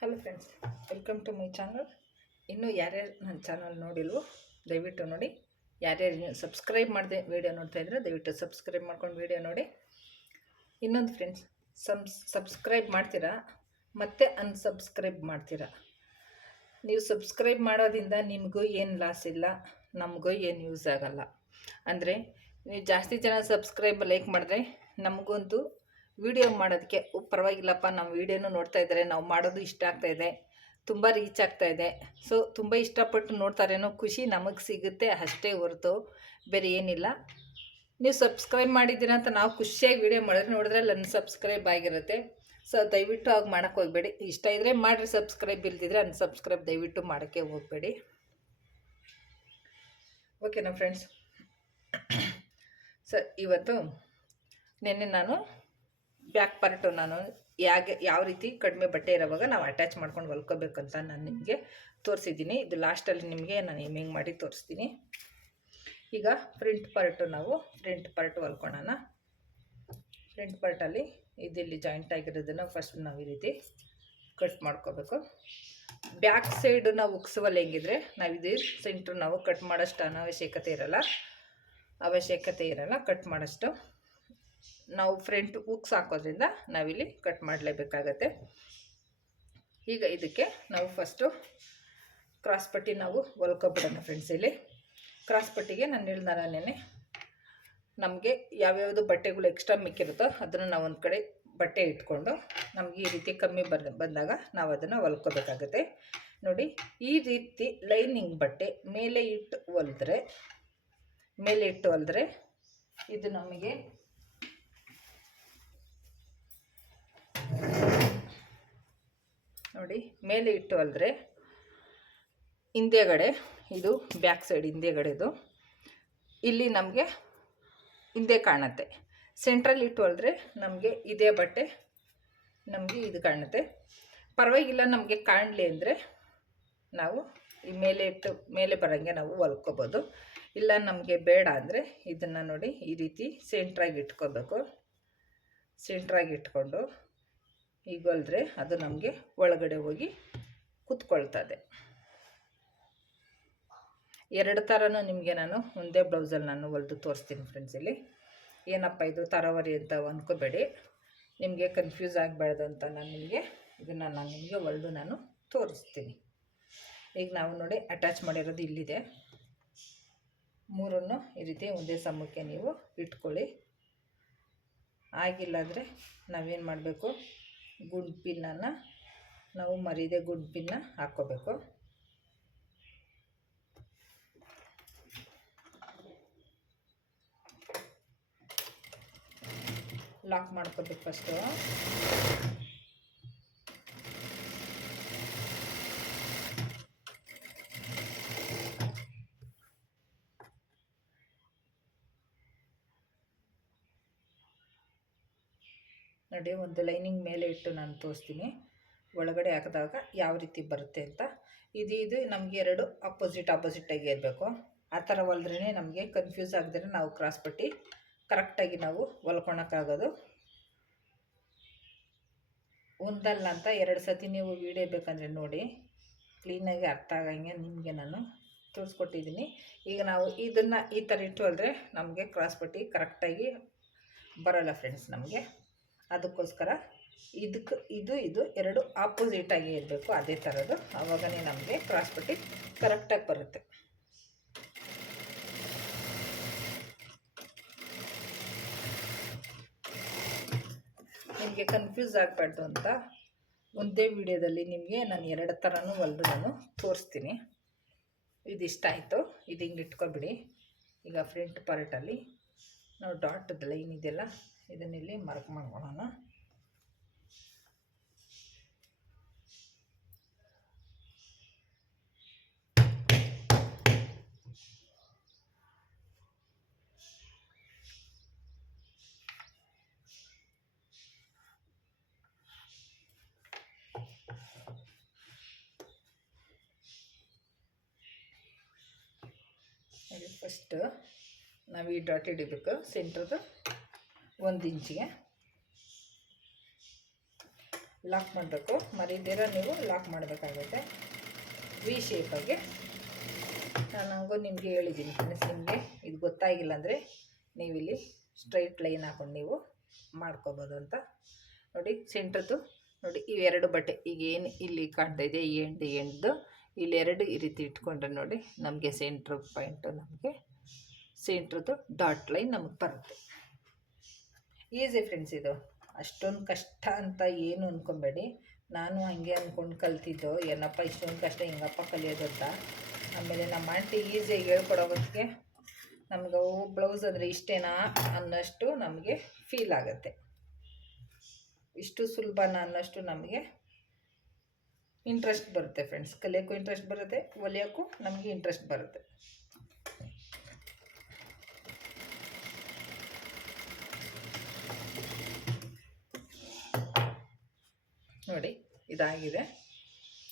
Hello friends, welcome to my channel. ಇನ್ನೂ ಯಾರ್ಯಾರು ನನ್ನ ಚಾನಲ್ ನೋಡಿಲ್ವೋ, ದಯವಿಟ್ಟು ನೋಡಿ. ಯಾರ್ಯಾರು ಸಬ್ಸ್ಕ್ರೈಬ್ ಮಾಡಿದೆ ವೀಡಿಯೋ ನೋಡ್ತಾ ಇದ್ರೆ ದಯವಿಟ್ಟು ಸಬ್ಸ್ಕ್ರೈಬ್ ಮಾಡ್ಕೊಂಡು ವೀಡಿಯೋ ನೋಡಿ. ಇನ್ನೊಂದು ಫ್ರೆಂಡ್ಸ್ ಸಬ್ಸ್ ಸಬ್ಸ್ಕ್ರೈಬ್ ಮಾಡ್ತೀರಾ? ಮತ್ತೆ ಅನ್ಸಬ್ಸ್ಕ್ರೈಬ್ ಮಾಡ್ತೀರಾ? ನೀವು ಸಬ್ಸ್ಕ್ರೈಬ್ ಮಾಡೋದ್ರಿಂದ ನಿಮಗೂ ಏನು ಲಾಸ್ ಇಲ್ಲ, ನಮಗೂ ಏನು ಯೂಸ್ ಆಗಲ್ಲ. ಅಂದರೆ, ನೀವು ಜಾಸ್ತಿ ಜನ ಸಬ್ಸ್ಕ್ರೈಬ್ ಲೈಕ್ ಮಾಡಿದ್ರೆ ನಮಗಂತೂ ವಿಡಿಯೋ ಮಾಡೋದಕ್ಕೆ ಪರವಾಗಿಲ್ಲಪ್ಪ ನಮ್ಮ ವೀಡಿಯೋನು ನೋಡ್ತಾ ಇದ್ದಾರೆ ನಾವು ಮಾಡೋದು ಇಷ್ಟ ಆಗ್ತಾ ಇದೆ, ತುಂಬ ರೀಚ್ ಆಗ್ತಾ ಇದೆ. ಸೊ ತುಂಬ ಇಷ್ಟಪಟ್ಟು ನೋಡ್ತಾರೇನೋ ಖುಷಿ ನಮಗೆ ಸಿಗುತ್ತೆ, ಅಷ್ಟೇ ಹೊರತು ಬೇರೆ ಏನಿಲ್ಲ. ನೀವು ಸಬ್ಸ್ಕ್ರೈಬ್ ಮಾಡಿದ್ದೀರಾ ಅಂತ ನಾವು ಖುಷಿಯಾಗಿ ವಿಡಿಯೋ ಮಾಡಿದ್ರೆ ನೋಡಿದ್ರೆ ನನ್ನ ಸಬ್ಸ್ಕ್ರೈಬ್ ಆಗಿರುತ್ತೆ. ಸೊ ದಯವಿಟ್ಟು ಆಗ ಮಾಡೋಕ್ಕೆ ಹೋಗಬೇಡಿ. ಇಷ್ಟ ಇದ್ದರೆ ಮಾಡಿರಿ ಸಬ್ಸ್ಕ್ರೈಬ್ ಇಲ್ದಿದ್ರೆ ಅನ್ಸಬ್ಸ್ಕ್ರೈಬ್ ದಯವಿಟ್ಟು ಮಾಡೋಕ್ಕೆ ಹೋಗಬೇಡಿ. ಓಕೆನಾ ಫ್ರೆಂಡ್ಸ್ ಸರ್ ಇವತ್ತು ನಿನ್ನೆ ನಾನು ಬ್ಯಾಕ್ ಪಾರ್ಟು ನಾನು ಯಾಗೆ ಯಾವ ರೀತಿ ಕಡಿಮೆ ಬಟ್ಟೆ ಇರೋವಾಗ ನಾವು ಅಟ್ಯಾಚ್ ಮಾಡ್ಕೊಂಡು ಹೊಲ್ಕೋಬೇಕಂತ ನಾನು ನಿಮಗೆ ತೋರಿಸಿದ್ದೀನಿ. ಇದು ಲಾಸ್ಟಲ್ಲಿ ನಿಮಗೆ ನಾನು ಹಿಂಗೆ ಮಾಡಿ ತೋರಿಸ್ತೀನಿ. ಈಗ ಫ್ರಂಟ್ ಪಾರ್ಟು ನಾವು ಫ್ರಂಟ್ ಪಾರ್ಟ್ ಹೊಲ್ಕೊಳ್ಳೋಣ ಫ್ರಂಟ್ ಪಾರ್ಟಲ್ಲಿ ಇದಿಲ್ಲಿ ಜಾಯಿಂಟ್ ಆಗಿರೋದನ್ನು ಫಸ್ಟ್ ನಾವು ಈ ರೀತಿ ಕಟ್ ಮಾಡ್ಕೋಬೇಕು. ಬ್ಯಾಕ್ ಸೈಡು ನಾವು ಉಕ್ಸುವಲ್ಲಿ ಹೆಂಗಿದ್ರೆ ನಾವು ಇದು ಸೆಂಟ್ರ್ ನಾವು ಕಟ್ ಮಾಡೋಷ್ಟು ಅನಾವಶ್ಯಕತೆ ಇರಲ್ಲ. ಅವಶ್ಯಕತೆ ಇರಲ್ಲ ಕಟ್ ಮಾಡೋಷ್ಟು. ನಾವು ಫ್ರಂಟ್ ಉಕ್ಸ್ ಹಾಕೋದ್ರಿಂದ ನಾವಿಲ್ಲಿ ಕಟ್ ಮಾಡಲೇಬೇಕಾಗತ್ತೆ. ಈಗ ಇದಕ್ಕೆ ನಾವು ಫಸ್ಟು ಕ್ರಾಸ್ ಪಟ್ಟಿ ನಾವು ಹೊಲ್ಕೊಬಿಡೋಣ ಫ್ರೆಂಡ್ಸ್ ಇಲ್ಲಿ. ಕ್ರಾಸ್ ಪಟ್ಟಿಗೆ ನಾನು ಹೇಳ್ದಾರ ನೆನೆ ನಮಗೆ ಯಾವ್ಯಾವುದು ಬಟ್ಟೆಗಳು ಎಕ್ಸ್ಟ್ರಾ ಮಿಕ್ಕಿರುತ್ತೋ ಅದನ್ನು ನಾವು ಒಂದು ಕಡೆ ಬಟ್ಟೆ ಇಟ್ಕೊಂಡು ನಮಗೆ ಈ ರೀತಿ ಕಮ್ಮಿ ಬರ್ ಬಂದಾಗ ನಾವು ಅದನ್ನು ಹೊಲ್ಕೋಬೇಕಾಗತ್ತೆ. ನೋಡಿ, ಈ ರೀತಿ ಲೈನಿಂಗ್ ಬಟ್ಟೆ ಮೇಲೆ ಇಟ್ಟು ಹೊಲಿದ್ರೆ, ಮೇಲೆ ಇಟ್ಟು ಹೊಲಿದ್ರೆ ಇದು ನಮಗೆ ನೋಡಿ, ಮೇಲೆ ಇಟ್ಟು ಅಲ್ಲದೆ ಹಿಂದೆಗಡೆ, ಇದು ಬ್ಯಾಕ್ ಸೈಡ್ ಹಿಂದೆಗಡೆದು, ಇಲ್ಲಿ ನಮಗೆ ಹಿಂದೆ ಕಾಣುತ್ತೆ. ಸೆಂಟ್ರಲ್ಲಿ ಇಟ್ಟು ಅಲ್ಲದೆ ನಮಗೆ ಇದೇ ಬಟ್ಟೆ ನಮಗೆ ಇದು ಕಾಣುತ್ತೆ. ಪರವಾಗಿಲ್ಲ ನಮಗೆ ಕಾಣಲಿ ಅಂದರೆ ನಾವು ಈ ಮೇಲೆ ಇಟ್ಟು, ಮೇಲೆ ಬರೋಂಗೆ ನಾವು ಹೊಲ್ಕೋಬೋದು. ಇಲ್ಲ ನಮಗೆ ಬೇಡ ಅಂದರೆ ಇದನ್ನು ನೋಡಿ ಈ ರೀತಿ ಸೆಂಟ್ರಾಗಿ ಇಟ್ಕೋಬೇಕು. ಸೆಂಟ್ರಾಗಿ ಇಟ್ಕೊಂಡು ಈಗ ಅದು ನಮಗೆ ಒಳಗಡೆ ಹೋಗಿ ಕುತ್ಕೊಳ್ತದೆ. ಎರಡು ಥರನೂ ನಿಮಗೆ ನಾನು ಒಂದೇ ಬ್ಲೌಸಲ್ಲಿ ನಾನು ಹೊಲಿದು ತೋರಿಸ್ತೀನಿ ಫ್ರೆಂಡ್ಸ್ ಇಲ್ಲಿ. ಏನಪ್ಪ ಇದು ತರಾವರಿ ಅಂತ ಅಂದ್ಕೋಬೇಡಿ ನಿಮಗೆ ಕನ್ಫ್ಯೂಸ್ ಆಗಬಾರ್ದು ಅಂತ ನಾನು ನಿಮಗೆ ಇದನ್ನು ನಾನು ನಿಮಗೆ ಹೊಲಿದು ನಾನು ತೋರಿಸ್ತೀನಿ. ಈಗ ನಾವು ನೋಡಿ ಅಟ್ಯಾಚ್ ಮಾಡಿರೋದು ಇಲ್ಲಿದೆ. ಮೂರನ್ನು ಈ ರೀತಿ ಒಂದೇ ಸಮಕ್ಕೆ ನೀವು ಇಟ್ಕೊಳ್ಳಿ. ಆಗಿಲ್ಲ ಅಂದರೆ ನಾವೇನು ಮಾಡಬೇಕು? ಗುಂಡು ಪಿನ್ನನ್ನು ನಾವು ಮರಿದೆ ಗುಡ್ ಪಿನ್ನ ಹಾಕ್ಕೋಬೇಕು. ಲಾಕ್ ಮಾಡ್ಕೋಬೇಕು ಫಸ್ಟು. ನೋಡಿ ಒಂದು ಲೈನಿಂಗ್ ಮೇಲೆ ಇಟ್ಟು ನಾನು ತೋರಿಸ್ತೀನಿ. ಒಳಗಡೆ ಹಾಕಿದಾಗ ಯಾವ ರೀತಿ ಬರುತ್ತೆ ಅಂತ. ಇದು ಇದು ನಮಗೆ ಎರಡು ಅಪೋಸಿಟ್ ಅಪೋಸಿಟಾಗಿ ಇರಬೇಕು. ಆ ಥರ ಹೊಲ್ದ್ರೇ ನಮಗೆ ಕನ್ಫ್ಯೂಸ್ ಆಗಿದ್ರೆ ನಾವು ಕ್ರಾಸ್ ಪಟ್ಟಿ ಕರೆಕ್ಟಾಗಿ ನಾವು ಹೊಲ್ಕೊಳಕ್ಕಾಗೋದು. ಒಂದಲ್ಲ ಅಂತ ಎರಡು ಸತಿ ನೀವು ವೀಡಿಯೋ ಬೇಕಂದರೆ ನೋಡಿ. ಕ್ಲೀನಾಗಿ ಅರ್ಥ ಆಗಂಗೆ ನಿಮಗೆ ನಾನು ತೋರಿಸ್ಕೊಟ್ಟಿದ್ದೀನಿ. ಈಗ ನಾವು ಇದನ್ನು ಈ ಥರ ಇಟ್ಟು ಹೋದರೆ ನಮಗೆ ಕ್ರಾಸ್ ಪಟ್ಟಿ ಕರೆಕ್ಟಾಗಿ ಬರೋಲ್ಲ ಫ್ರೆಂಡ್ಸ್ ನಮಗೆ. ಅದಕ್ಕೋಸ್ಕರ ಇದಕ್ಕೆ ಇದು ಇದು ಎರಡು ಆಪೋಸಿಟಾಗಿ ಇರಬೇಕು, ಅದೇ ಥರದ್ದು ಆವಾಗನೇ ನಮಗೆ ಕ್ರಾಸ್ ಪಟ್ಟಿ ಕರೆಕ್ಟಾಗಿ ಬರುತ್ತೆ. ನಿಮಗೆ ಕನ್ಫ್ಯೂಸ್ ಆಗಬಾರ್ದು ಅಂತ ಒಂದೇ ವಿಡಿಯೋದಲ್ಲಿ ನಿಮಗೆ ನಾನು ಎರಡು ಥರನೂ ಹೊಲಿದು ನಾನು ತೋರಿಸ್ತೀನಿ. ಇದಿಷ್ಟ ಆಯಿತು, ಇದು ಹಿಂಗೆ ಇಟ್ಕೊಬಿಡಿ. ಈಗ ಫ್ರಂಟ್ ಪಾರ್ಟಲ್ಲಿ ನಾವು ಡಾಟ್ ಲೈನ್ ಇದೆಯಲ್ಲ ಇದನ್ನಿಲ್ಲಿ ಮಾರ್ಕ್ ಮಾಡ್ಕೊಳ್ಳೋಣ. ಫಸ್ಟ್ ನಾವು ಈ ಡಾಟ್ ಹಿಡಿಬೇಕು ಸೆಂಟ್ರದು ಒಂದು ಇಂಚಿಗೆ. ಲಾಕ್ ಮಾಡಬೇಕು. ಮರಿದಿರ ನೀವು ಲಾಕ್ ಮಾಡಬೇಕಾಗುತ್ತೆ. ವಿ ಶೇಪಾಗಿ ನಾನು ನಿಮಗೆ ಹೇಳಿದ್ದೀನಿ ಫ್ರೆಂಡ್ಸ್ ನಿಮಗೆ ಇದು ಗೊತ್ತಾಗಿಲ್ಲ ಅಂದರೆ ನೀವಿಲ್ಲಿ ಸ್ಟ್ರೈಟ್ ಲೈನ್ ಹಾಕೊಂಡು ನೀವು ಮಾಡ್ಕೋಬೋದು ಅಂತ. ನೋಡಿ ಸೆಂಟ್ರದ್ದು ನೋಡಿ ಇವೆರಡು ಬಟ್ಟೆ ಈಗ ಏನು ಇಲ್ಲಿ ಕಾಣ್ತಾ ಇದೆ, ಈ ಎಂಡ್ ಎಂಡ್ದು ಇಲ್ಲಿ ಎರಡು ಈ ರೀತಿ ಇಟ್ಕೊಂಡ್ರೆ ನೋಡಿ, ನಮಗೆ ಸೆಂಟ್ರ್ ಪಾಯಿಂಟು ನಮಗೆ ಸೆಂಟ್ರದ್ದು ಡಾಟ್ ಲೈನ್ ನಮಗೆ ಬರುತ್ತೆ. ಈಸಿ ಫ್ರೆಂಡ್ಸ್ ಇದು. ಅಷ್ಟೊಂದು ಕಷ್ಟ ಅಂತ ಏನು ಅಂದ್ಕೊಬೇಡಿ ನಾನು ಹಾಗೆ ಅಂದ್ಕೊಂಡು ಕಲ್ತಿದ್ದು, ಏನಪ್ಪ ಇಷ್ಟೊಂದು ಕಷ್ಟ, ಹಿಂಗಪ್ಪ ಕಲಿಯೋದು ಅಂತ. ಆಮೇಲೆ ನಮ್ಮ ಆಂಟಿ ಈಸಿಯಾಗಿ ಹೇಳ್ಕೊಡೋ ಹೊತ್ತಿಗೆ ನಮ್ಗೆ ಅವು ಬ್ಲೌಸ್ ಅಂದರೆ ಇಷ್ಟೇನಾ ಅನ್ನೋಷ್ಟು ನಮಗೆ ಫೀಲ್ ಆಗುತ್ತೆ. ಇಷ್ಟು ಸುಲಭನ ಅನ್ನಷ್ಟು ನಮಗೆ ಇಂಟ್ರೆಸ್ಟ್ ಬರುತ್ತೆ ಫ್ರೆಂಡ್ಸ್. ಕಲಿಯೋಕ್ಕೂ ಇಂಟ್ರೆಸ್ಟ್ ಬರುತ್ತೆ ಹೊಲಿಯೋಕ್ಕೂ ನಮಗೆ ಇಂಟ್ರೆಸ್ಟ್ ಬರುತ್ತೆ. ನೋಡಿ, ಇದಾಗಿದೆ.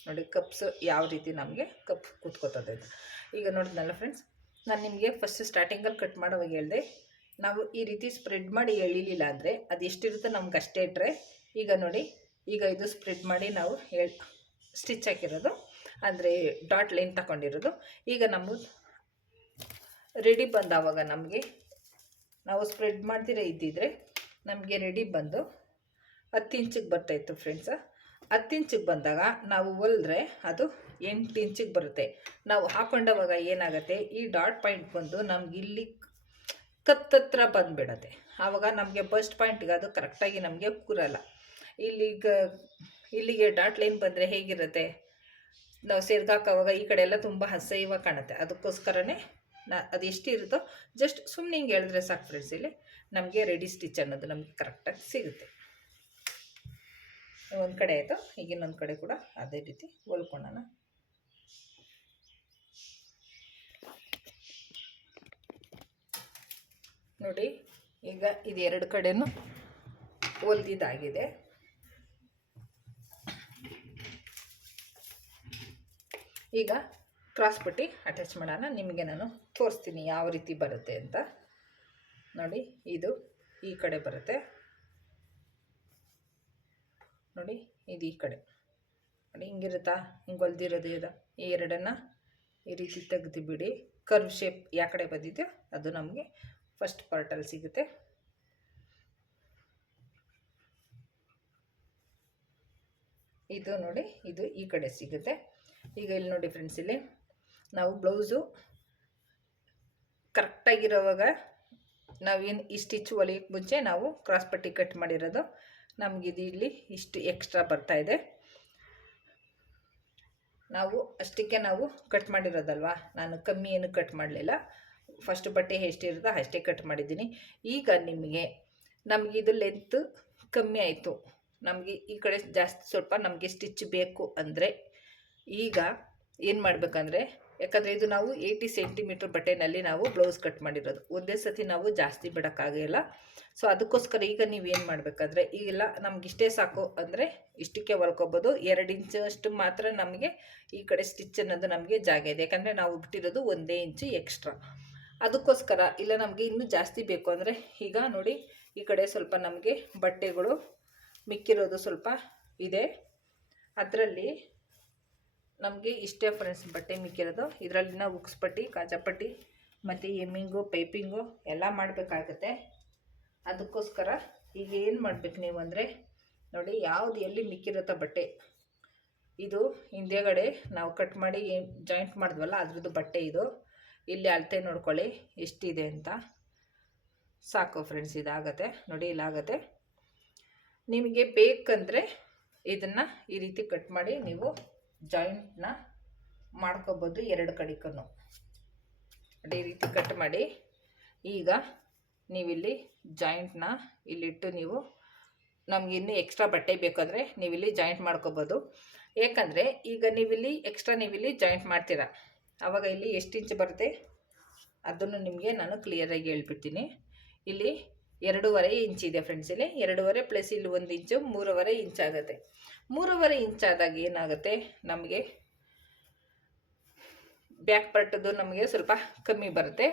ನೋಡಿ, ಕಪ್ಸ್ ಯಾವ ರೀತಿ ನಮಗೆ ಕಪ್ ಕೂತ್ಕೋತದೆ ಈಗ ನೋಡಿದ್ನಲ್ಲ ಫ್ರೆಂಡ್ಸ್ ನಾನು ನಿಮಗೆ ಫಸ್ಟ್ ಸ್ಟಾರ್ಟಿಂಗಲ್ಲಿ ಕಟ್ ಮಾಡೋವಾಗ ಹೇಳಿದೆ, ನಾವು ಈ ರೀತಿ ಸ್ಪ್ರೆಡ್ ಮಾಡಿ ಎಳಿಲಿಲ್ಲ ಅಂದರೆ ಅದು ಎಷ್ಟಿರುತ್ತೋ ನಮ್ಗೆ ಅಷ್ಟೇ ಇಟ್ಟರೆ ಈಗ ನೋಡಿ, ಈಗ ಇದು ಸ್ಪ್ರೆಡ್ ಮಾಡಿ ನಾವು ಹೇಳಿ ಸ್ಟಿಚ್ ಹಾಕಿರೋದು, ಅಂದರೆ ಡಾಟ್ ಲೈನ್ ತಗೊಂಡಿರೋದು. ಈಗ ನಮ್ಮ ರೆಡಿ ಬಂದಾವಾಗ ನಮಗೆ, ನಾವು ಸ್ಪ್ರೆಡ್ ಮಾಡ್ದಿರ ಇದ್ದಿದ್ರೆ ನಮಗೆ ರೆಡಿ ಬಂದು ಹತ್ತು ಇಂಚಿಗೆ ಬರ್ತಾಯಿತ್ತು ಫ್ರೆಂಡ್ಸ ಹತ್ತು ಇಂಚಿಗೆ ಬಂದಾಗ ನಾವು ಹೊಲಿದ್ರೆ ಅದು ಎಂಟು ಇಂಚಿಗೆ ಬರುತ್ತೆ. ನಾವು ಹಾಕೊಂಡವಾಗ ಏನಾಗುತ್ತೆ, ಈ ಡಾಟ್ ಪಾಯಿಂಟ್ ಬಂದು ನಮ್ಗೆ ಇಲ್ಲಿ ಕತ್ತತ್ರ ಬಂದುಬಿಡತ್ತೆ. ಆವಾಗ ನಮಗೆ ಬಸ್ಟ್ ಪಾಯಿಂಟ್ಗೆ ಅದು ಕರೆಕ್ಟಾಗಿ ನಮಗೆ ಕೂರಲ್ಲ. ಇಲ್ಲಿಗೆ ಇಲ್ಲಿಗೆ ಡಾಟ್ ಲೈನ್ ಬಂದರೆ ಹೇಗಿರುತ್ತೆ? ನಾವು ಸೇರ್ಗಾಕೋವಾಗ ಈ ಕಡೆ ಎಲ್ಲ ತುಂಬ ಅಸಹ್ಯವಾಗಿ ಕಾಣುತ್ತೆ. ಅದಕ್ಕೋಸ್ಕರನೇ ನಾ, ಅದು ಎಷ್ಟಿರುತ್ತೋ ಜಸ್ಟ್ ಸುಮ್ಮನೆ ಹಿಂಗೆ ಹೇಳಿದ್ರೆ ಸಾಕು ಫ್ರೆಂಡ್ಸ್ ಇಲ್ಲಿ ನಮಗೆ ರೆಡಿ ಸ್ಟಿಚ್ ಅನ್ನೋದು ನಮಗೆ ಕರೆಕ್ಟಾಗಿ ಸಿಗುತ್ತೆ. ಒಂದು ಕಡೆ ಆಯಿತು. ಈಗ ಇನ್ನೊಂದು ಕಡೆ ಕೂಡ ಅದೇ ರೀತಿ ಹೊಲ್ಕೊಳ್ಳೋಣ. ನೋಡಿ, ಈಗ ಇದು ಎರಡು ಕಡೆಯೂ ಹೊಲ್ದಿದ್ದಾಗಿದೆ. ಈಗ ಕ್ರಾಸ್ ಪಟ್ಟಿ ಅಟ್ಯಾಚ್ ಮಾಡೋಣ. ನಿಮಗೆ ನಾನು ತೋರಿಸ್ತೀನಿ ಯಾವ ರೀತಿ ಬರುತ್ತೆ ಅಂತ. ನೋಡಿ, ಇದು ಈ ಕಡೆ ಬರುತ್ತೆ. ನೋಡಿ, ಇದು ಈ ಕಡೆ. ನೋಡಿ, ಹಿಂಗಿರುತ್ತಾ? ಹಿಂಗೆ ಹೊಲ್ದಿರೋದು ಇದು. ಈ ಎರಡನ್ನು ಈ ರೀತಿ ತೆಗ್ದು ಬಿಡಿ. ಕರ್ವ್ ಶೇಪ್ ಯಾವ ಕಡೆ ಬಂದಿದೆಯೋ ಅದು ನಮಗೆ ಫಸ್ಟ್ ಪಾರ್ಟಲ್ಲಿ ಸಿಗುತ್ತೆ. ಇದು ನೋಡಿ, ಇದು ಈ ಕಡೆ ಸಿಗುತ್ತೆ. ಈಗ ಇಲ್ಲಿ ನೋಡಿ ಫ್ರೆಂಡ್ಸ್ ಇಲ್ಲಿ ನಾವು ಬ್ಲೌಸು ಕರೆಕ್ಟಾಗಿರೋವಾಗ ನಾವೇನು ಈ ಸ್ಟಿಚ್ ಹೊಲಿಯೋಕ್ಕೆ ಮುಂಚೆ ನಾವು ಕ್ರಾಸ್ ಪಟ್ಟಿ ಕಟ್ ಮಾಡಿರೋದು ನಮಗಿದು ಇಲ್ಲಿ ಇಷ್ಟು ಎಕ್ಸ್ಟ್ರಾ ಬರ್ತಾ ಇದೆ. ನಾವು ಅಷ್ಟಕ್ಕೆ ನಾವು ಕಟ್ ಮಾಡಿರೋದಲ್ವಾ? ನಾನು ಕಮ್ಮಿ ಏನು ಕಟ್ ಮಾಡಲಿಲ್ಲ. ಫಸ್ಟ್ ಬಟ್ಟೆ ಎಷ್ಟಿರುತ್ತೋ ಅಷ್ಟೇ ಕಟ್ ಮಾಡಿದ್ದೀನಿ. ಈಗ ನಿಮಗೆ ನಮಗೆ ಇದು ಲೆಂತ್ ಕಮ್ಮಿ ಆಯಿತು. ನಮಗೆ ಈ ಕಡೆ ಜಾಸ್ತಿ ಸ್ವಲ್ಪ ನಮಗೆ ಸ್ಟಿಚ್ ಬೇಕು ಅಂದರೆ ಈಗ ಏನು ಮಾಡಬೇಕಂದ್ರೆ ಯಾಕಂದರೆ ಇದು ನಾವು ಏಯ್ಟಿ ಸೆಂಟಿಮೀಟ್ರ್ ಬಟ್ಟೆನಲ್ಲಿ ನಾವು ಬ್ಲೌಸ್ ಕಟ್ ಮಾಡಿರೋದು. ಒಂದೇ ಸತಿ ನಾವು ಜಾಸ್ತಿ ಬಿಡೋಕ್ಕಾಗಿಲ್ಲ ಸೊ ಅದಕ್ಕೋಸ್ಕರ ಈಗ ನೀವೇನು ಮಾಡಬೇಕಾದ್ರೆ, ಈಗೆಲ್ಲ ನಮ್ಗೆ ಇಷ್ಟೇ ಸಾಕು ಅಂದರೆ ಇಷ್ಟಕ್ಕೆ ಹೊಲ್ಕೊಬೋದು. ಎರಡು ಇಂಚಷ್ಟು ಮಾತ್ರ ನಮಗೆ ಈ ಕಡೆ ಸ್ಟಿಚ್ ಅನ್ನೋದು ನಮಗೆ ಜಾಗ ಇದೆ. ಯಾಕಂದರೆ ನಾವು ಬಿಟ್ಟಿರೋದು ಒಂದೇ ಇಂಚು ಎಕ್ಸ್ಟ್ರಾ ಅದಕ್ಕೋಸ್ಕರ, ಇಲ್ಲ ನಮಗೆ ಇನ್ನೂ ಜಾಸ್ತಿ ಬೇಕು ಅಂದರೆ ಈಗ ನೋಡಿ, ಈ ಕಡೆ ಸ್ವಲ್ಪ ನಮಗೆ ಬಟ್ಟೆಗಳು ಮಿಕ್ಕಿರೋದು ಸ್ವಲ್ಪ ಇದೆ. ಅದರಲ್ಲಿ ನಮಗೆ ಇಷ್ಟೇ ಫ್ರೆಂಡ್ಸ್ ಬಟ್ಟೆ ಮಿಕ್ಕಿರೋದು. ಇದರಲ್ಲಿನ ನಾವು ಉಕ್ಸ್ ಪಟ್ಟಿ ಕಾಜಾಪಟ್ಟಿ ಮತ್ತು ಎಮ್ಮಿಂಗು, ಪೈಪಿಂಗು ಎಲ್ಲ ಮಾಡಬೇಕಾಗುತ್ತೆ. ಅದಕ್ಕೋಸ್ಕರ ಈಗ ಏನು ಮಾಡಬೇಕು ನೀವು ಅಂದರೆ, ನೋಡಿ ಯಾವುದು ಎಲ್ಲಿ ಮಿಕ್ಕಿರುತ್ತೋ ಬಟ್ಟೆ. ಇದು ಹಿಂದೆಗಡೆ ನಾವು ಕಟ್ ಮಾಡಿ ಜಾಯಿಂಟ್ ಮಾಡಿದ್ವಲ್ಲ, ಅದ್ರದ್ದು ಬಟ್ಟೆ ಇದು. ಇಲ್ಲಿ ಅಳತೆ ನೋಡ್ಕೊಳ್ಳಿ, ಎಷ್ಟಿದೆ ಅಂತ. ಸಾಕು ಫ್ರೆಂಡ್ಸ್ ಇದಾಗತ್ತೆ. ನೋಡಿ ಇಲ್ಲಾಗತ್ತೆ ನಿಮಗೆ ಬೇಕಂದರೆ ಇದನ್ನು ಈ ರೀತಿ ಕಟ್ ಮಾಡಿ ನೀವು ಜಾಯಿಂಟ್ನ ಮಾಡ್ಕೋಬೋದು ಎರಡು ಕಡೆಗೂ ಅದೇ ರೀತಿ ಕಟ್ ಮಾಡಿ. ಈಗ ನೀವಿಲ್ಲಿ ಜಾಯಿಂಟ್ನ ಇಲ್ಲಿಟ್ಟು ನೀವು ನಮ್ಗೆ ಇನ್ನೂ ಎಕ್ಸ್ಟ್ರಾ ಬಟ್ಟೆ ಬೇಕಾದರೆ ನೀವಿಲ್ಲಿ ಜಾಯಿಂಟ್ ಮಾಡ್ಕೋಬೋದು. ಏಕೆಂದರೆ ಈಗ ನೀವಿಲ್ಲಿ ಎಕ್ಸ್ಟ್ರಾ ನೀವಿಲ್ಲಿ ಜಾಯಿಂಟ್ ಮಾಡ್ತೀರಾ. ಆವಾಗ ಇಲ್ಲಿ ಎಷ್ಟು ಇಂಚ್ ಬರುತ್ತೆ? ಅದನ್ನು ನಿಮಗೆ ನಾನು ಕ್ಲಿಯರಾಗಿ ಹೇಳ್ಬಿಡ್ತೀನಿ. ಇಲ್ಲಿ ಎರಡೂವರೆ ಇಂಚ್ ಇದೆ ಫ್ರೆಂಡ್ಸ್ ಇಲ್ಲಿ ಎರಡೂವರೆ ಪ್ಲಸ್ ಇಲ್ಲಿ ಒಂದು ಇಂಚು ಮೂರುವರೆ ಇಂಚ್ ಆಗುತ್ತೆ. ಮೂರುವರೆ ಆದಾಗ ಏನಾಗುತ್ತೆ? ನಮಗೆ ಬ್ಯಾಕ್ ಪಾರ್ಟದು ನಮಗೆ ಸ್ವಲ್ಪ ಕಮ್ಮಿ ಬರುತ್ತೆ.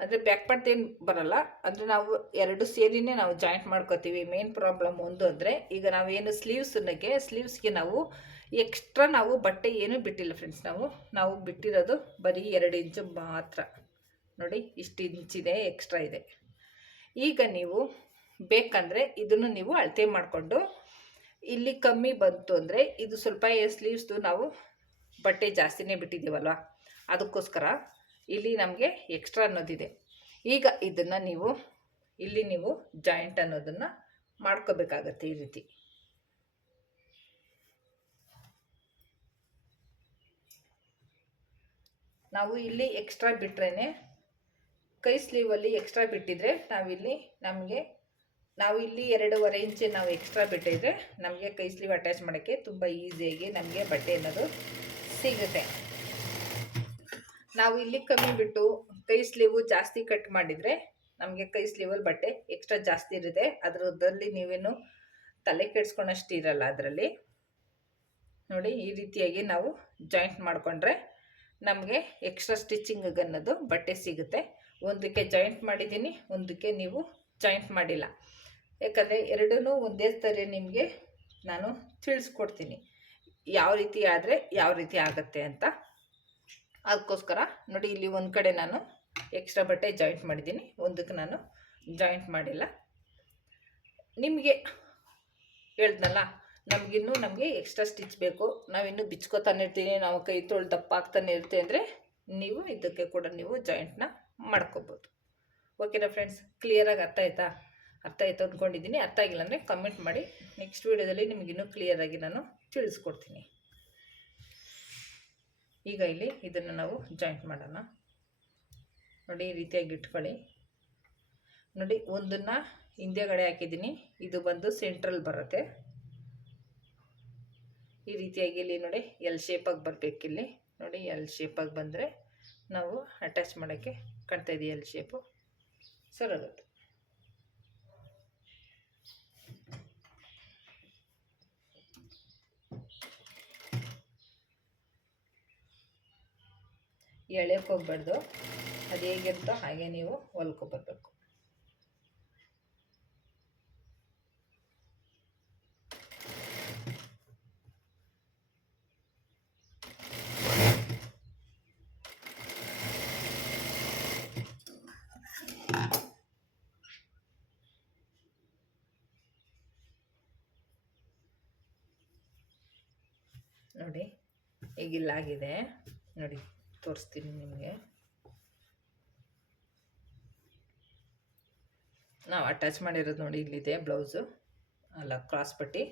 ಅಂದರೆ ಬ್ಯಾಕ್ ಪಾರ್ಟ್ ಏನು ಬರಲ್ಲ. ಅಂದರೆ ನಾವು ಎರಡು ಸೇರಿನೇ ನಾವು ಜಾಯಿಂಟ್ ಮಾಡ್ಕೋತೀವಿ. ಮೇನ್ ಪ್ರಾಬ್ಲಮ್ ಒಂದು ಅಂದರೆ ಈಗ ನಾವೇನು ಸ್ಲೀವ್ಸ್ನಾಗೆ ಸ್ಲೀವ್ಸ್ಗೆ ನಾವು ಎಕ್ಸ್ಟ್ರಾ ನಾವು ಬಟ್ಟೆ ಏನೂ ಬಿಟ್ಟಿಲ್ಲ ಫ್ರೆಂಡ್ಸ್ ನಾವು ನಾವು ಬಿಟ್ಟಿರೋದು ಬರೀ ಎರಡು ಇಂಚು ಮಾತ್ರ. ನೋಡಿ, ಇಷ್ಟು ಇಂಚಿದೆ ಎಕ್ಸ್ಟ್ರಾ ಇದೆ. ಈಗ ನೀವು ಬೇಕಂದರೆ ಇದನ್ನು ನೀವು ಅಳತೆ ಮಾಡಿಕೊಂಡು, ಇಲ್ಲಿ ಕಮ್ಮಿ ಬಂತು ಅಂದರೆ ಇದು ಸ್ವಲ್ಪ ಸ್ಲೀವ್ಸ್ದು ನಾವು ಬಟ್ಟೆ ಜಾಸ್ತಿನೇ ಬಿಟ್ಟಿದ್ದೀವಲ್ವ? ಅದಕ್ಕೋಸ್ಕರ ಇಲ್ಲಿ ನಮಗೆ ಎಕ್ಸ್ಟ್ರಾ ಅನ್ನೋದಿದೆ. ಈಗ ಇದನ್ನು ನೀವು, ಇಲ್ಲಿ ನೀವು ಜಾಯಿಂಟ್ ಅನ್ನೋದನ್ನು ಮಾಡ್ಕೋಬೇಕಾಗತ್ತೆ ಈ ರೀತಿ. ನಾವು ಇಲ್ಲಿ ಎಕ್ಸ್ಟ್ರಾ ಬಿಟ್ರೇ ಕೈ ಸ್ಲೀವಲ್ಲಿ ಎಕ್ಸ್ಟ್ರಾ ಬಿಟ್ಟಿದ್ರೆ ನಾವಿಲ್ಲಿ ನಮಗೆ ನಾವು ಇಲ್ಲಿ ಎರಡೂವರೆ ಇಂಚು ನಾವು ಎಕ್ಸ್ಟ್ರಾ ಬಿಟ್ಟಿದ್ರೆ ನಮಗೆ ಕೈ ಸ್ಲೀವ್ ಅಟ್ಯಾಚ್ ಮಾಡೋಕ್ಕೆ ತುಂಬ ಈಸಿಯಾಗಿ ನಮಗೆ ಬಟ್ಟೆ ಅನ್ನೋದು ಸಿಗುತ್ತೆ. ನಾವು ಇಲ್ಲಿ ಕಮ್ಮಿ ಬಿಟ್ಟು ಕೈ ಸ್ಲೀವು ಜಾಸ್ತಿ ಕಟ್ ಮಾಡಿದರೆ ನಮಗೆ ಕೈ ಸ್ಲೀವಲ್ಲಿ ಬಟ್ಟೆ ಎಕ್ಸ್ಟ್ರಾ ಜಾಸ್ತಿ ಇರುತ್ತೆ. ಅದರದ್ದಲ್ಲಿ ನೀವೇನು ತಲೆ ಕೆಡ್ಸ್ಕೊಳಷ್ಟು ಇರಲ್ಲ ಅದರಲ್ಲಿ. ನೋಡಿ ಈ ರೀತಿಯಾಗಿ ನಾವು ಜಾಯಿಂಟ್ ಮಾಡಿಕೊಂಡ್ರೆ ನಮಗೆ ಎಕ್ಸ್ಟ್ರಾ ಸ್ಟಿಚಿಂಗ್ ಅನ್ನೋದು ಬಟ್ಟೆ ಸಿಗುತ್ತೆ. ಒಂದಕ್ಕೆ ಜಾಯಿಂಟ್ ಮಾಡಿದ್ದೀನಿ, ಒಂದಕ್ಕೆ ನೀವು ಜಾಯಿಂಟ್ ಮಾಡಿಲ್ಲ. ಯಾಕಂದರೆ ಎರಡೂ ಒಂದೇ ಥರ ನಿಮಗೆ ನಾನು ತಿಳಿಸ್ಕೊಡ್ತೀನಿ. ಯಾವ ರೀತಿ ಆದರೆ ಯಾವ ರೀತಿ ಆಗುತ್ತೆ ಅಂತ. ಅದಕ್ಕೋಸ್ಕರ ನೋಡಿ, ಇಲ್ಲಿ ಒಂದು ಕಡೆ ನಾನು ಎಕ್ಸ್ಟ್ರಾ ಬಟ್ಟೆ ಜಾಯಿಂಟ್ ಮಾಡಿದ್ದೀನಿ. ಒಂದಕ್ಕೆ ನಾನು ಜಾಯಿಂಟ್ ಮಾಡಿಲ್ಲ. ನಿಮಗೆ ಹೇಳ್ದ್ನಲ್ಲ, ನಮಗಿನ್ನೂ ನಮಗೆ ಎಕ್ಸ್ಟ್ರಾ ಸ್ಟಿಚ್ ಬೇಕು. ನಾವಿನ್ನೂ ಬಿಚ್ಕೋತಾನೆ ಇರ್ತೀನಿ ನಾವು ಕೈ ತೋಳು ದಪ್ಪ ಆಗ್ತಾನೆ ಇರ್ತೀವಿ ಅಂದರೆ ನೀವು ಇದಕ್ಕೆ ಕೂಡ ನೀವು ಜಾಯಿಂಟ್ನ ಮಾಡ್ಕೋಬೋದು. ಓಕೆನಾ ಫ್ರೆಂಡ್ಸ್ ಕ್ಲಿಯರಾಗಿ ಅರ್ಥ ಆಯ್ತಾ? ಅರ್ಥ ಆಯ್ತು ಅಂದ್ಕೊಂಡಿದ್ದೀನಿ. ಅರ್ಥ ಆಗಿಲ್ಲ ಅಂದರೆ ಕಮೆಂಟ್ ಮಾಡಿ. ನೆಕ್ಸ್ಟ್ ವೀಡಿಯೋದಲ್ಲಿ ಕ್ಲಿಯರ್ ಕ್ಲಿಯರಾಗಿ ನಾನು ತಿಳಿಸ್ಕೊಡ್ತೀನಿ. ಈಗ ಇಲ್ಲಿ ಇದನ್ನು ನಾವು ಜಾಯಿಂಟ್ ಮಾಡೋಣ. ನೋಡಿ, ಈ ರೀತಿಯಾಗಿ ಇಟ್ಕೊಳ್ಳಿ. ನೋಡಿ, ಒಂದನ್ನು ಹಿಂದೆಗಡೆ ಹಾಕಿದ್ದೀನಿ. ಇದು ಬಂದು ಸೆಂಟ್ರಲ್ ಬರುತ್ತೆ. ಈ ರೀತಿಯಾಗಿ ಇಲ್ಲಿ ನೋಡಿ ಎಲ್ ಶೇಪಾಗಿ ಬರಬೇಕಿಲ್ಲಿ ನೋಡಿ ಎಲ್ ಶೇಪಾಗಿ ಬಂದರೆ ನಾವು ಅಟ್ಯಾಚ್ ಮಾಡೋಕ್ಕೆ ಕಾಣ್ತಾ ಇದೆಯಾ ಎಲ್ ಶೇಪು ಸರೋಗುತ್ತೆ ಎಳೆಯೋಕೆ ಹೋಗ್ಬಾರ್ದು. ಅದು ಹೇಗಿರ್ತೋ ಹಾಗೆ ನೀವು ಹೊಲ್ಕೊಬರ್ಬೇಕು. ನೋಡಿ ಈಗ ಆಗಿದೆ ನೋಡಿ. ತೋರಿಸ್ತೀನಿ ನಿಮಗೆ. ನಾವು ಅಟ್ಯಾಚ್ ಮಾಡಿರೋದು ನೋಡಿ ಇಲ್ಲಿದೆ ಬ್ಲೌಸು ಅಲ್ಲ ಕ್ರಾಸ್ ಪಟ್ಟಿ.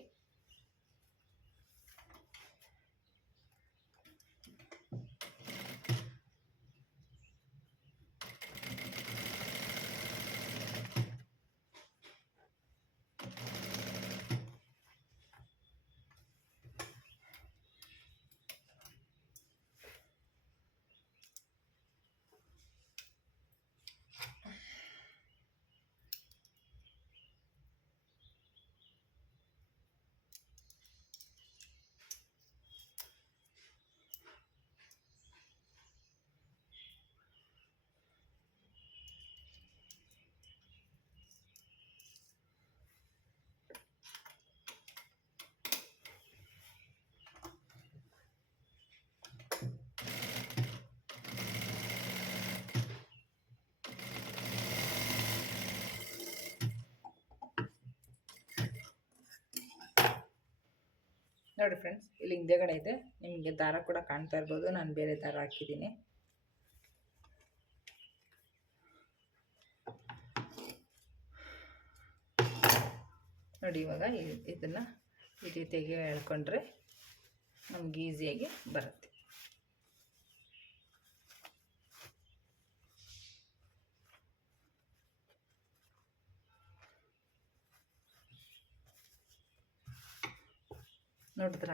ನೋಡಿ ಫ್ರೆಂಡ್ಸ್ ಇಲ್ಲಿ ಹಿಂದೆಗಡೆ ಇದೆ. ನಿಮಗೆ ದಾರ ಕೂಡ ಕಾಣ್ತಾ ಇರ್ಬೋದು. ನಾನು ಬೇರೆ ದಾರ ಹಾಕಿದ್ದೀನಿ. ನೋಡಿ ಇವಾಗ ಇದನ್ನು ಈ ರೀತಿಯಾಗಿ ಹೇಳ್ಕೊಂಡ್ರೆ ನಮ್ಗೆ ಈಸಿಯಾಗಿ ಬರುತ್ತೆ. ನೋಡಿದ್ರ?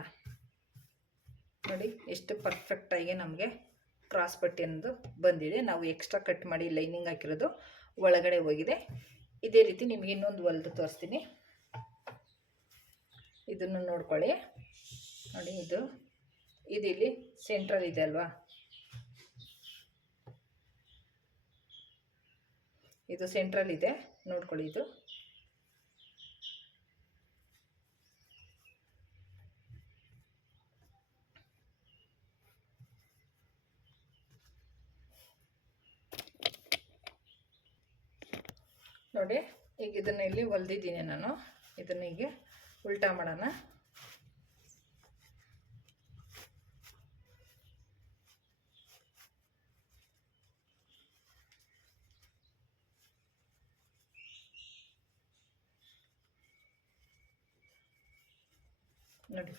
ನೋಡಿ, ಎಷ್ಟು ಪರ್ಫೆಕ್ಟಾಗಿ ನಮಗೆ ಕ್ರಾಸ್ ಪಟ್ಟಿ ಅನ್ನೋದು ಬಂದಿದೆ. ನಾವು ಎಕ್ಸ್ಟ್ರಾ ಕಟ್ ಮಾಡಿ ಲೈನಿಂಗ್ ಹಾಕಿರೋದು ಒಳಗಡೆ ಹೋಗಿದೆ. ಇದೇ ರೀತಿ ನಿಮಗೆ ಇನ್ನೊಂದು ಹೊಲ್ದು ತೋರಿಸ್ತೀನಿ. ಇದನ್ನು ನೋಡ್ಕೊಳ್ಳಿ. ನೋಡಿ, ಇದು ಇದು ಇಲ್ಲಿ ಸೆಂಟ್ರಲ್ ಇದೆ ಅಲ್ವಾ? ಇದು ಸೆಂಟ್ರಲ್ ಇದೆ. ನೋಡ್ಕೊಳ್ಳಿ ಇದು ನೋಡಿ ಈಗ ಇದನ್ನ ಇಲ್ಲಿ ಹೊಲ್ದಿದ್ದೀನಿ ನಾನು. ಇದನ್ನ ಹೀಗೆ ಉಲ್ಟಾ ಮಾಡೋಣ. ನೋಡಿ.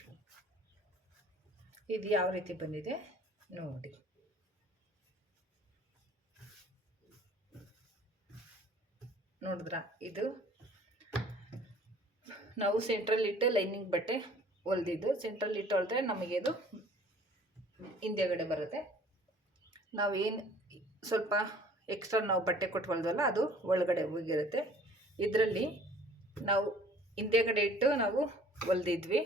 ಇದು ಯಾವ ರೀತಿ ಬಂದಿದೆ? ನೋಡಿ. ನೋಡಿದ್ರಾ? ಇದು ನಾವು ಸೆಂಟ್ರಲ್ ಇಟ್ಟು ಲೈನಿಂಗ್ ಬಟ್ಟೆ ಹೊಲ್ದಿದ್ದು. ಸೆಂಟ್ರಲ್ ಇಟ್ಟು ಹೊಲಿದ್ರೆ ನಮಗೆ ಇದು ಹಿಂದೆಗಡೆ ಬರುತ್ತೆ. ನಾವೇನು ಸ್ವಲ್ಪ ಎಕ್ಸ್ಟ್ರಾ ನಾವು ಬಟ್ಟೆ ಕೊಟ್ಟು ಹೊಲ್ದಲ್ಲ ಅದು ಒಳಗಡೆ ಹೋಗಿರುತ್ತೆ. ಇದರಲ್ಲಿ ನಾವು ಹಿಂದೆಗಡೆ ಇಟ್ಟು ನಾವು ಹೊಲ್ದಿದ್ವಿ.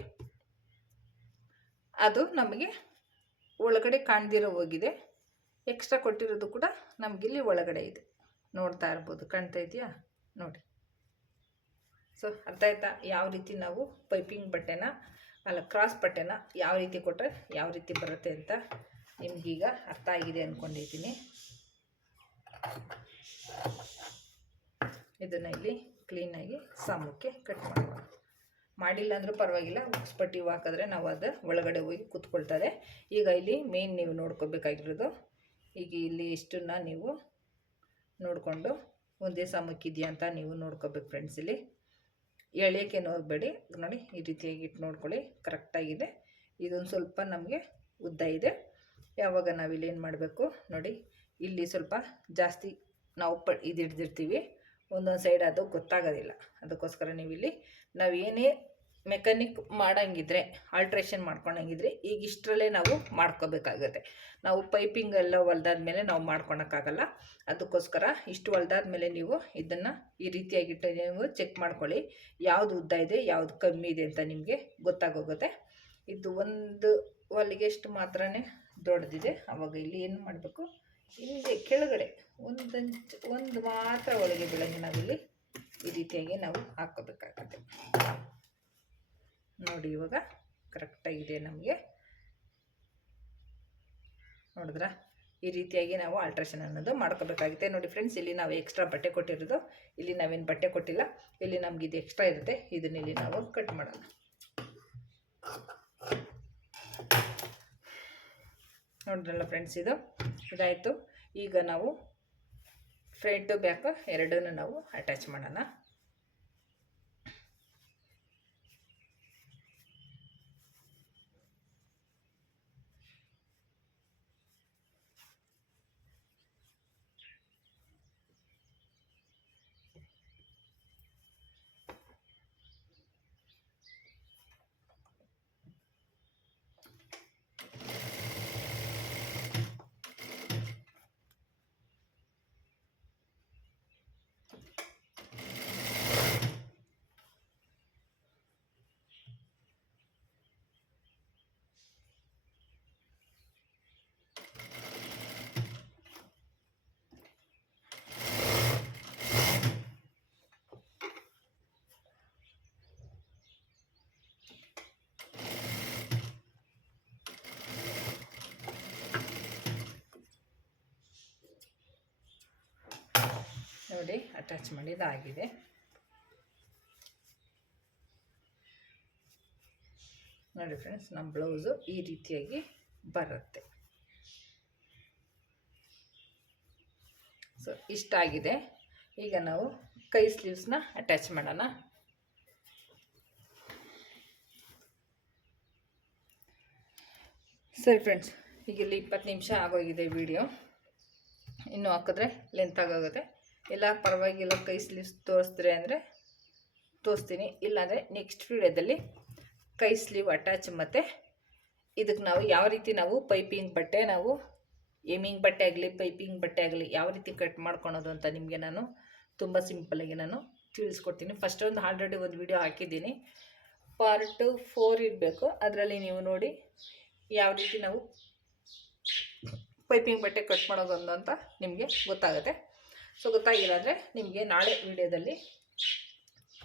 ಅದು ನಮಗೆ ಒಳಗಡೆ ಕಾಣ್ದಿರೋ ಹೋಗಿದೆ. ಎಕ್ಸ್ಟ್ರಾ ಕೊಟ್ಟಿರೋದು ಕೂಡ ನಮಗಿಲ್ಲಿ ಒಳಗಡೆ ಇದೆ. ನೋಡ್ತಾ ಇರ್ಬೋದು. ಕಾಣ್ತಾ ಇದೆಯಾ? ನೋಡಿ. ಸೊ ಅರ್ಥ ಆಯ್ತಾ? ಯಾವ ರೀತಿ ನಾವು ಪೈಪಿಂಗ್ ಬಟ್ಟೆನ, ಅಲ್ಲ ಕ್ರಾಸ್ ಬಟ್ಟೆನ ಯಾವ ರೀತಿ ಕೊಟ್ಟರೆ ಯಾವ ರೀತಿ ಬರುತ್ತೆ ಅಂತ ನಿಮ್ಗೀಗ ಅರ್ಥ ಆಗಿದೆ ಅಂದ್ಕೊಂಡಿದ್ದೀನಿ ಇದನ್ನು ಇಲ್ಲಿ ಕ್ಲೀನಾಗಿ ಸಾಮಕ್ಕೆ ಕಟ್ ಮಾಡುವ ಮಾಡಿಲ್ಲ ಅಂದರೂ ಪರವಾಗಿಲ್ಲ ಉಕ್ಸ್ ಪಟ್ಟಿ ಹಾಕಿದ್ರೆ ನಾವು ಅದು ಒಳಗಡೆ ಹೋಗಿ ಕೂತ್ಕೊಳ್ತದೆ ಈಗ ಇಲ್ಲಿ ಮೇನ್ ನೀವು ನೋಡ್ಕೋಬೇಕಾಗಿರೋದು, ಈಗ ಇಲ್ಲಿ ಇಷ್ಟನ್ನು ನೀವು ನೋಡಿಕೊಂಡು ಒಂದೇ ಸಮಕ್ಕಿದೆಯಾ ಅಂತ ನೀವು ನೋಡ್ಕೋಬೇಕು ಫ್ರೆಂಡ್ಸ್ ಇಲ್ಲಿ. ಎಳೆಯೋಕ್ಕೇನು ಹೋಗಬೇಡಿ. ನೋಡಿ, ಈ ರೀತಿಯಾಗಿ ಇಟ್ಟು ನೋಡ್ಕೊಳ್ಳಿ. ಕರೆಕ್ಟಾಗಿದೆ ಇದೊಂದು ಸ್ವಲ್ಪ ನಮಗೆ ಉದ್ದ ಇದೆ. ಯಾವಾಗ ನಾವಿಲ್ಲಿ ಏನು ಮಾಡಬೇಕು? ನೋಡಿ, ಇಲ್ಲಿ ಸ್ವಲ್ಪ ಜಾಸ್ತಿ ನಾವು ಪ ಇದು ಹಿಡ್ದಿರ್ತೀವಿ. ಒಂದೊಂದು ಸೈಡ್ ಅದು ಗೊತ್ತಾಗೋದಿಲ್ಲ. ಅದಕ್ಕೋಸ್ಕರ ನೀವು ಇಲ್ಲಿ ನಾವು ಏನೇ ಮೆಕ್ಯಾನಿಕ್ ಮಾಡಂಗಿದ್ರೆ, ಆಲ್ಟ್ರೇಷನ್ ಮಾಡ್ಕೊಂಡಂಗಿದ್ರೆ ಈಗ ಇಷ್ಟರಲ್ಲೇ ನಾವು ಮಾಡ್ಕೋಬೇಕಾಗುತ್ತೆ. ನಾವು ಪೈಪಿಂಗ್ ಎಲ್ಲ ಹೊಲ್ದಾದ್ಮೇಲೆ ನಾವು ಮಾಡ್ಕೊಳಕ್ಕಾಗಲ್ಲ ಅದಕ್ಕೋಸ್ಕರ ಇಷ್ಟು ಹೊಲ್ದಾದ್ಮೇಲೆ ನೀವು ಇದನ್ನು ಈ ರೀತಿಯಾಗಿಟ್ಟು ನೀವು ಚೆಕ್ ಮಾಡ್ಕೊಳ್ಳಿ. ಯಾವುದು ಉದ್ದ ಇದೆ, ಯಾವುದು ಕಮ್ಮಿ ಇದೆ ಅಂತ ನಿಮಗೆ ಗೊತ್ತಾಗೋಗುತ್ತೆ. ಇದು ಒಂದು ಹೊಲಿಗೆಷ್ಟು ಮಾತ್ರ ದೊಡ್ಡದಿದೆ ಆವಾಗ ಇಲ್ಲಿ ಏನು ಮಾಡಬೇಕು? ಹಿಂದೆ ಕೆಳಗಡೆ ಒಂದಂಚು ಒಂದು ಮಾತ್ರ ಒಳಗೆ ಬೆಳಗ್ಗೆ ನಾವಿಲ್ಲಿ ಈ ರೀತಿಯಾಗಿ ನಾವು ಹಾಕ್ಕೋಬೇಕಾಗತ್ತೆ. ನೋಡಿ ಇವಾಗ ಕರೆಕ್ಟಾಗಿದೆ ನಮಗೆ. ನೋಡಿದ್ರ? ಈ ರೀತಿಯಾಗಿ ನಾವು ಆಲ್ಟ್ರೇಷನ್ ಅನ್ನೋದು ಮಾಡ್ಕೋಬೇಕಾಗುತ್ತೆ. ನೋಡಿ ಫ್ರೆಂಡ್ಸ್ ಇಲ್ಲಿ ನಾವು ಎಕ್ಸ್ಟ್ರಾ ಬಟ್ಟೆ ಕೊಟ್ಟಿರೋದು. ಇಲ್ಲಿ ನಾವೇನು ಬಟ್ಟೆ ಕೊಟ್ಟಿಲ್ಲ. ಇಲ್ಲಿ ನಮ್ಗೆ ಇದು ಎಕ್ಸ್ಟ್ರಾ ಇರುತ್ತೆ. ಇದನ್ನ ಇಲ್ಲಿ ನಾವು ಕಟ್ ಮಾಡೋಣ. ನೋಡಿದ್ರಲ್ಲ ಫ್ರೆಂಡ್ಸ್ ಇದು? ಇದಾಯಿತು. ಈಗ ನಾವು ಫ್ರಂಟು ಬ್ಯಾಕ್ ಎರಡನ್ನೂ ನಾವು ಅಟ್ಯಾಚ್ ಮಾಡೋಣ. ನೋಡಿ ಅಟ್ಯಾಚ್ ಮಾಡಿದಾಗಿದೆ ನೋಡಿ ಫ್ರೆಂಡ್ಸ್ ನಮ್ಮ ಬ್ಲೌಸು ಈ ರೀತಿಯಾಗಿ ಬರುತ್ತೆ. ಸೊ ಇಷ್ಟಾಗಿದೆ ಈಗ ನಾವು ಕೈ ಸ್ಲೀವ್ಸ್ನ ಅಟ್ಯಾಚ್ ಮಾಡೋಣ. ಸರಿ ಫ್ರೆಂಡ್ಸ್ ಈಗ ಇಲ್ಲಿ ಇಪ್ಪತ್ತು ನಿಮಿಷ ಆಗೋಗಿದೆ ವಿಡಿಯೋ ಇನ್ನು ಹಾಕಿದ್ರೆ ಲೆಂತ್ ಆಗೋಗುತ್ತೆ. ಇಲ್ಲ ಪರವಾಗಿಲ್ಲ ಕೈ ಸ್ಲೀವ್ಸ್ ತೋರಿಸಿದ್ರೆ ಅಂದರೆ ತೋರಿಸ್ತೀನಿ. ಇಲ್ಲಾಂದರೆ ನೆಕ್ಸ್ಟ್ ವಿಡಿಯೋದಲ್ಲಿ ಕೈ ಸ್ಲೀವ್ ಅಟ್ಯಾಚ್ ಮತ್ತು ಇದಕ್ಕೆ ನಾವು ಯಾವ ರೀತಿ ನಾವು ಪೈಪಿಂಗ್ ಬಟ್ಟೆ, ನಾವು ಏಮಿಂಗ್ ಬಟ್ಟೆ ಆಗಲಿ ಪೈಪಿಂಗ್ ಬಟ್ಟೆ ಆಗಲಿ ಯಾವ ರೀತಿ ಕಟ್ ಮಾಡ್ಕೊಳೋದು ಅಂತ ನಿಮಗೆ ನಾನು ತುಂಬ ಸಿಂಪಲಾಗಿ ನಾನು ತಿಳಿಸ್ಕೊಡ್ತೀನಿ. ಫಸ್ಟ್ ಒಂದು ಆಲ್ರೆಡಿ ಒಂದು ವಿಡಿಯೋ ಹಾಕಿದ್ದೀನಿ. ಪಾರ್ಟ್ ಫೋರ್ ಇರಬೇಕು. ಅದರಲ್ಲಿ ನೀವು ನೋಡಿ ಯಾವ ರೀತಿ ನಾವು ಪೈಪಿಂಗ್ ಬಟ್ಟೆ ಕಟ್ ಮಾಡೋದು ಅಂತ ನಿಮಗೆ ಗೊತ್ತಾಗುತ್ತೆ. ಸೊ ಗೊತ್ತಾಗಿಲ್ಲ ಅಂದರೆ ನಿಮಗೆ ನಾಳೆ ವಿಡಿಯೋದಲ್ಲಿ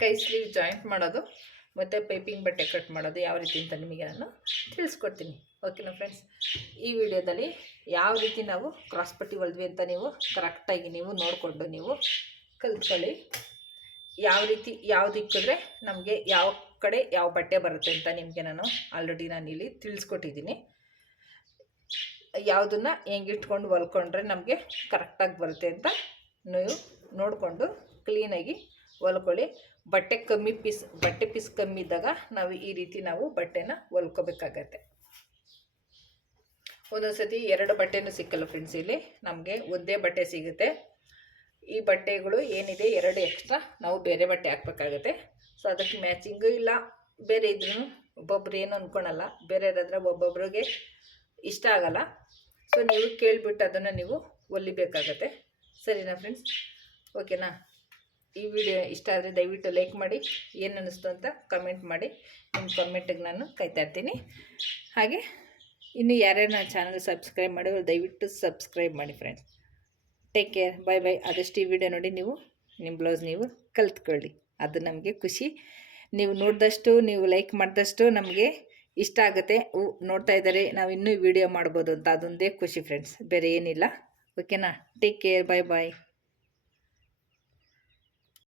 ಕೈ ಸ್ಲೀವ್ ಜಾಯಿಂಟ್ ಮಾಡೋದು, ಮತ್ತು ಪೈಪಿಂಗ್ ಬಟ್ಟೆ ಕಟ್ ಮಾಡೋದು ಯಾವ ರೀತಿ ಅಂತ ನಿಮಗೆ ನಾನು ತಿಳಿಸ್ಕೊಡ್ತೀನಿ. ಓಕೆನಾ ಫ್ರೆಂಡ್ಸ್ ಈ ವಿಡಿಯೋದಲ್ಲಿ ಯಾವ ರೀತಿ ನಾವು ಕ್ರಾಸ್ ಪಟ್ಟಿ ಹೊಲ್ದ್ವಿ ಅಂತ ನೀವು ಕರೆಕ್ಟಾಗಿ ನೀವು ನೋಡಿಕೊಂಡು ನೀವು ಕಲ್ತ್ಕೊಳ್ಳಿ. ಯಾವ ರೀತಿ ಯಾವ್ದು ಇಕ್ಕಿದ್ರೆ ನಮಗೆ ಯಾವ ಕಡೆ ಯಾವ ಬಟ್ಟೆ ಬರುತ್ತೆ ಅಂತ ನಿಮಗೆ ನಾನು ಆಲ್ರೆಡಿ ನಾನು ಇಲ್ಲಿ ತಿಳಿಸ್ಕೊಟ್ಟಿದ್ದೀನಿ. ಯಾವುದನ್ನು ಹೆಂಗಿಟ್ಕೊಂಡು ಹೊಲ್ಕೊಂಡ್ರೆ ನಮಗೆ ಕರೆಕ್ಟಾಗಿ ಬರುತ್ತೆ ಅಂತ ನೀವು ನೋಡಿಕೊಂಡು ಕ್ಲೀನಾಗಿ ಹೊಲ್ಕೊಳ್ಳಿ ಬಟ್ಟೆ ಕಮ್ಮಿ ಪೀಸ್, ಬಟ್ಟೆ ಪೀಸ್ ಕಮ್ಮಿ ಇದ್ದಾಗ ನಾವು ಈ ರೀತಿ ನಾವು ಬಟ್ಟೆನ ಹೊಲ್ಕೋಬೇಕಾಗತ್ತೆ ಒಂದೊಂದು ಸತಿ ಎರಡು ಬಟ್ಟೆನೂ ಸಿಕ್ಕಲ್ಲ ಫ್ರೆಂಡ್ಸ್ ಇಲ್ಲಿ ನಮಗೆ ಒಂದೇ ಬಟ್ಟೆ ಸಿಗುತ್ತೆ. ಈ ಬಟ್ಟೆಗಳು ಏನಿದೆ, ಎರಡು ಎಕ್ಸ್ಟ್ರಾ ನಾವು ಬೇರೆ ಬಟ್ಟೆ ಹಾಕ್ಬೇಕಾಗತ್ತೆ. ಸೊ ಅದಕ್ಕೆ ಮ್ಯಾಚಿಂಗು ಇಲ್ಲ. ಬೇರೆ ಇದ್ರೂ ಒಬ್ಬೊಬ್ರು ಏನು ಅಂದ್ಕೊಳಲ್ಲ ಬೇರೆ ಯಾರಾದ್ರೆ ಒಬ್ಬೊಬ್ರಿಗೆ ಇಷ್ಟ ಆಗಲ್ಲ. ಸೊ ನೀವು ಕೇಳಿಬಿಟ್ಟು ಅದನ್ನು ನೀವು ಹೊಲಿಬೇಕಾಗತ್ತೆ ಸರಿನಾ ಫ್ರೆಂಡ್ಸ್ ಓಕೆನಾ ಈ ವಿಡಿಯೋ ಇಷ್ಟ ಆದರೆ ದಯವಿಟ್ಟು ಲೈಕ್ ಮಾಡಿ, ಏನು ಅನ್ನಿಸ್ತು ಅಂತ ಕಮೆಂಟ್ ಮಾಡಿ ನಿಮ್ಮ ಕಮೆಂಟಿಗೆ ನಾನು ಕಾಯ್ತಾ ಇರ್ತೀನಿ. ಹಾಗೆ, ಇನ್ನು ಯಾರ್ಯಾರು ನನ್ನ ಚಾನಲ್ ಸಬ್ಸ್ಕ್ರೈಬ್ ಮಾಡಿ ದಯವಿಟ್ಟು ಸಬ್ಸ್ಕ್ರೈಬ್ ಮಾಡಿ friends take care bye bye ಆದಷ್ಟು ಈ ವಿಡಿಯೋ ನೋಡಿ ನೀವು ನಿಮ್ಮ ಬ್ಲೌಸ್ ನೀವು ಕಲ್ತ್ಕೊಳ್ಳಿ. ಅದು ನಮಗೆ ಖುಷಿ. ನೀವು ನೋಡಿದಷ್ಟು, ನೀವು ಲೈಕ್ ಮಾಡಿದಷ್ಟು ನಮಗೆ ಇಷ್ಟ ಆಗುತ್ತೆ. ನೋಡ್ತಾ ಇದ್ದಾರೆ ನಾವು ಇನ್ನೂ ವಿಡಿಯೋ ಮಾಡ್ಬೋದು ಅಂತ ಅದೊಂದೇ ಖುಷಿ ಫ್ರೆಂಡ್ಸ್ ಬೇರೆ ಏನಿಲ್ಲ. ಓಕೆನಾ ಟೇಕ್ ಕೇರ್ ಬೈ ಬಾಯ್